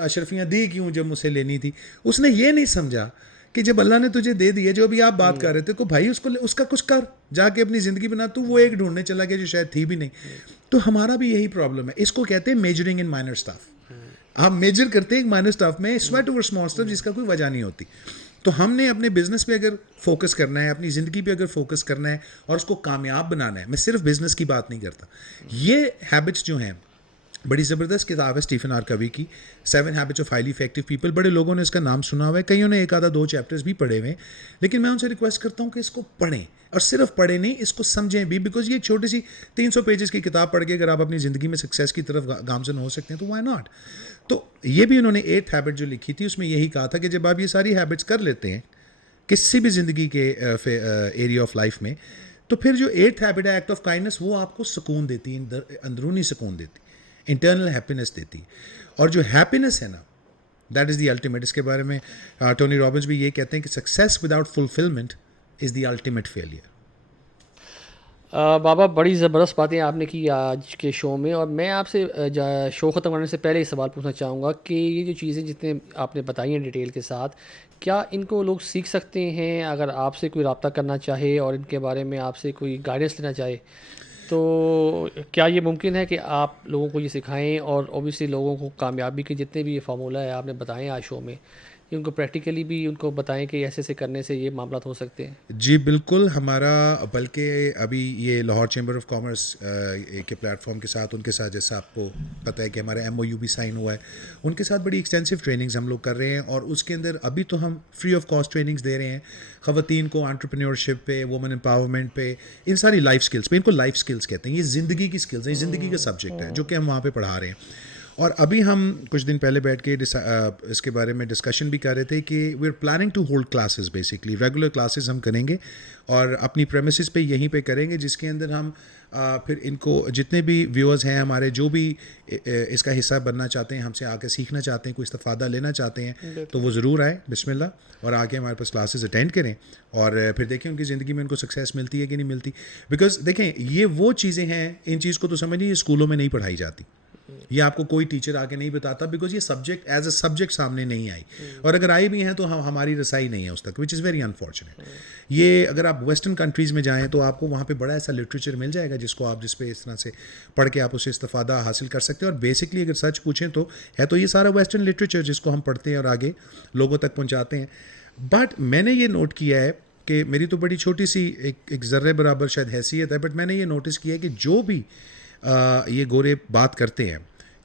अशरफियाँ दी क्यों जब मुझसे लेनी थी। उसने ये नहीं समझा कि जब अल्लाह ने तुझे दे दी है, जो अभी आप बात कर रहे थे, को भाई उसको उसका कुछ कर, जाके अपनी ज़िंदगी बना। तू वो एक ढूंढने चला गया जो शायद थी भी नहीं। तो हमारा भी यही प्रॉब्लम है, इसको कहते हैं मेजरिंग इन माइनर स्टफ। आप मेजर करते हैं एक माइनर स्टफ में स्वेट ओवर स्मॉल स्टफ जिसका कोई वजह नहीं होती। तो हमने अपने बिजनेस पे अगर फोकस करना है, अपनी ज़िंदगी पे अगर फोकस करना है और उसको कामयाब बनाना है, मैं सिर्फ बिजनेस की बात नहीं करता, ये हैबिट्स जो हैं, बड़ी ज़बरदस्त किताब है स्टीफन आर कवी की, 7 habits of highly effective people. बड़े लोगों ने इसका नाम सुना हुआ है, कईयों ने एक आधा 2 चैप्टर्स भी पढ़े हुए हैं, लेकिन मैं उनसे रिक्वेस्ट करता हूँ कि इसको पढ़ें, और सिर्फ पढ़ें नहीं, इसको समझें भी, बिकॉज ये एक छोटी सी 300 पेजेस की किताब पढ़ के अगर आप अपनी ज़िंदगी में सक्सेस की तरफ गामजन हो सकते हैं तो वाई नॉट। तो ये भी उन्होंने 8th हैबिट जो लिखी थी उसमें यही कहा था कि जब आप ये सारी हैबिट्स कर लेते हैं किसी भी ज़िंदगी के एरिया ऑफ लाइफ में, तो फिर जो 8th हैबिट है एक्ट ऑफ काइंडनेस, वो आपको सुकून देती है, अंदरूनी सुकून देती है, इंटरनल हैप्पीनेस देती है। और जो हैप्पीनेस है ना, दैट इज़ द अल्टीमेट। इसके बारे में टोनी रॉबिन्स भी ये कहते हैं कि success without fulfilment is the ultimate failure. बाबा बड़ी ज़बरदस्त बातें आपने की आज के शो में, और मैं आपसे शो ख़त्म करने से पहले ही सवाल पूछना चाहूँगा कि ये जो चीज़ें जितने आपने बताई हैं डिटेल के साथ, क्या इनको लोग सीख सकते हैं? अगर आपसे कोई रब्ता करना चाहे और इनके बारे में आपसे कोई गाइडेंस लेना चाहे, तो क्या ये मुमकिन है कि आप लोगों को ये सिखाएं? और ऑब्वियसली लोगों को कामयाबी के जितने भी ये फार्मूला है आपने बताए आज शो में, कि उनको प्रैक्टिकली भी उनको बताएं कि ऐसे ऐसे करने से ये मामला हो सकते हैं? जी बिल्कुल, हमारा बल्कि अभी ये लाहौर चैम्बर ऑफ कॉमर्स के प्लेटफॉर्म के साथ, उनके साथ जैसा आपको पता है कि हमारा MOU भी साइन हुआ है, उनके साथ बड़ी एक्सटेंसिव ट्रेनिंग्स हम लोग कर रहे हैं और उसके अंदर अभी तो हम फ्री ऑफ कॉस्ट ट्रेनिंग्स दे रहे हैं ख़वातीन को एंटरप्रेन्योरशिप पे, वुमेन एम्पावरमेंट पे, इन सारी लाइफ स्किल्स पे। इनको लाइफ स्किल्स कहते हैं, ये ज़िंदगी की स्किल्स हैं, ये ज़िंदगी का सब्जेक्ट है जो कि हम वहाँ पे पढ़ा रहे हैं। और अभी हम कुछ दिन पहले बैठ के इसके बारे में डिस्कशन भी कर रहे थे कि we are planning to hold classes, basically regular classes हम करेंगे और अपनी प्रेमिसेस पे यहीं पे करेंगे, जिसके अंदर हम फिर इनको जितने भी व्यूअर्स हैं हमारे, जो भी इसका हिस्सा बनना चाहते हैं, हमसे आके सीखना चाहते हैं, कोई इस्तेफादा लेना चाहते हैं, तो वो ज़रूर आए बिस्मिल्लाह और आके हमारे पास क्लासेस अटेंड करें और फिर देखें उनकी ज़िंदगी में उनको सक्सेस मिलती है कि नहीं मिलती। बिकॉज देखें, ये वो चीज़ें हैं, इन चीज़ को तो समझिए, ये स्कूलों में नहीं पढ़ाई जाती, ये आपको कोई टीचर आके नहीं बताता, बिकॉज ये सब्जेक्ट एज अ सब्जेक्ट सामने नहीं आई, और अगर आई भी हैं तो हमारी रसाई नहीं है उस तक, विच इज़ वेरी अनफॉर्चुनेट। ये अगर आप वेस्टर्न कंट्रीज़ में जाएँ तो आपको वहाँ पे बड़ा ऐसा लिटरेचर मिल जाएगा जिसको आप, जिस पे इस तरह से पढ़ के आप उससे इस्तेफादा हासिल कर सकते हैं। और बेसिकली अगर सच पूछें तो है तो ये सारा वेस्टर्न लिटरेचर जिसको हम पढ़ते हैं और आगे लोगों तक पहुँचाते हैं। बट मैंने ये नोट किया है कि मेरी तो बड़ी छोटी सी एक ज़र्रे बराबर शायद हैसियत है, बट मैंने ये नोटिस किया है कि जो भी ये गोरे बात करते हैं,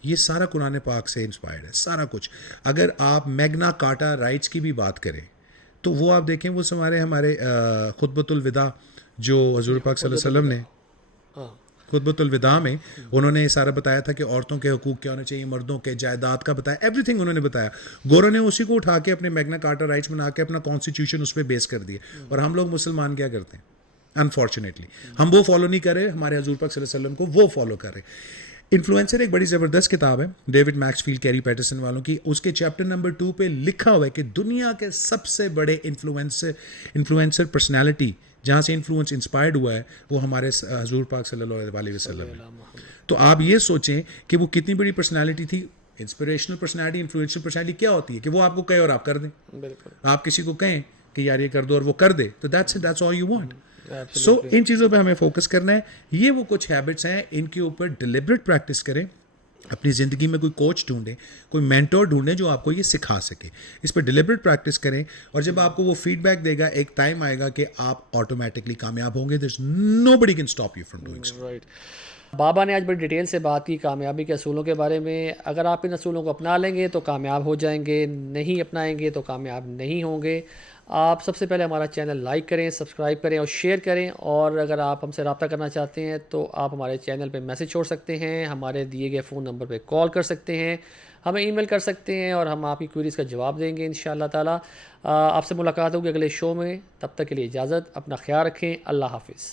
ये सारा कुरान पाक से इंस्पायर्ड है, सारा कुछ। अगर आप मैग्ना कार्टा राइट्स की भी बात करें तो वो आप देखें, वो हमारे खुतबतुल विदा जो हजूर पाक सल्लल्लाहु अलैहि वसल्लम ने खुतबतुल विदा में उन्होंने सारा बताया था कि औरतों के हकूक़ क्या होने चाहिए, मर्दों के, जायदाद का बताया, एवरीथिंग उन्होंने बताया। गोरों ने उसी को उठा के अपने मैग्ना कार्टा राइट्स बना के अपना कॉन्स्टिट्यूशन उस पर बेस कर दिया। और हम लोग मुसलमान क्या करते हैं, अनफॉर्चुनेटली हम वो फॉलो नहीं कर रहे, हमारे हजूर पाक सल्लल्लाहु अलैहि वसल्लम को वो फॉलो कर रहे। इन्फ्लुएंसर एक बड़ी ज़बरदस्त किताब है, डेविड मैक्सफील्ड, कैरी पैटरसन वालों की। उसके चैप्टर नंबर 2 पे लिखा हुआ है कि दुनिया के सबसे बड़े इन्फ्लुएंसर पर्सनालिटी जहाँ से इन्फ्लुएंस इंस्पायर्ड हुआ है वो हमारे हजूर पाक सल्लल्लाहु अलैहि वसल्लम है। तो आप ये सोचें कि वो कितनी बड़ी पर्सनालिटी थी। इंस्पिरेशनल पर्सनालिटी, इन्फ्लुएंशियल पर्सनालिटी क्या होती है कि वो आपको कहे और आप कर दें। बिल्कुल। आप किसी को कहें कि यार ये कर दो और वो कर दे, तो दैट्स ऑल यू वांट। सो इन चीज़ों पे हमें फोकस करना है। ये वो कुछ हैबिट्स हैं, इनके ऊपर डिलिबरेट प्रैक्टिस करें। अपनी ज़िंदगी में कोई कोच ढूंढें, कोई मेंटोर ढूंढें जो आपको ये सिखा सके। इस पर डिलिबरेट प्रैक्टिस करें और जब आपको वो फीडबैक देगा, एक टाइम आएगा कि आप ऑटोमेटिकली कामयाब होंगे। There is nobody can stop you from doing so. Right. बाबा ने आज बड़ी डिटेल से बात की कामयाबी के असूलों के बारे में। अगर आप इन असूलों को अपना लेंगे तो कामयाब हो जाएंगे, नहीं अपनाएंगे तो कामयाब नहीं होंगे। आप सबसे पहले हमारा चैनल लाइक करें, सब्सक्राइब करें और शेयर करें। और अगर आप हमसे रब्ता करना चाहते हैं तो आप हमारे चैनल पे मैसेज छोड़ सकते हैं, हमारे दिए गए फ़ोन नंबर पे कॉल कर सकते हैं, हमें ईमेल कर सकते हैं और हम आपकी क्वेरीज़ का जवाब देंगे इंशाअल्लाह ताला। आपसे मुलाकात होगी अगले शो में। तब तक के लिए इजाज़त, अपना ख्याल रखें। अल्लाह हाफिज़।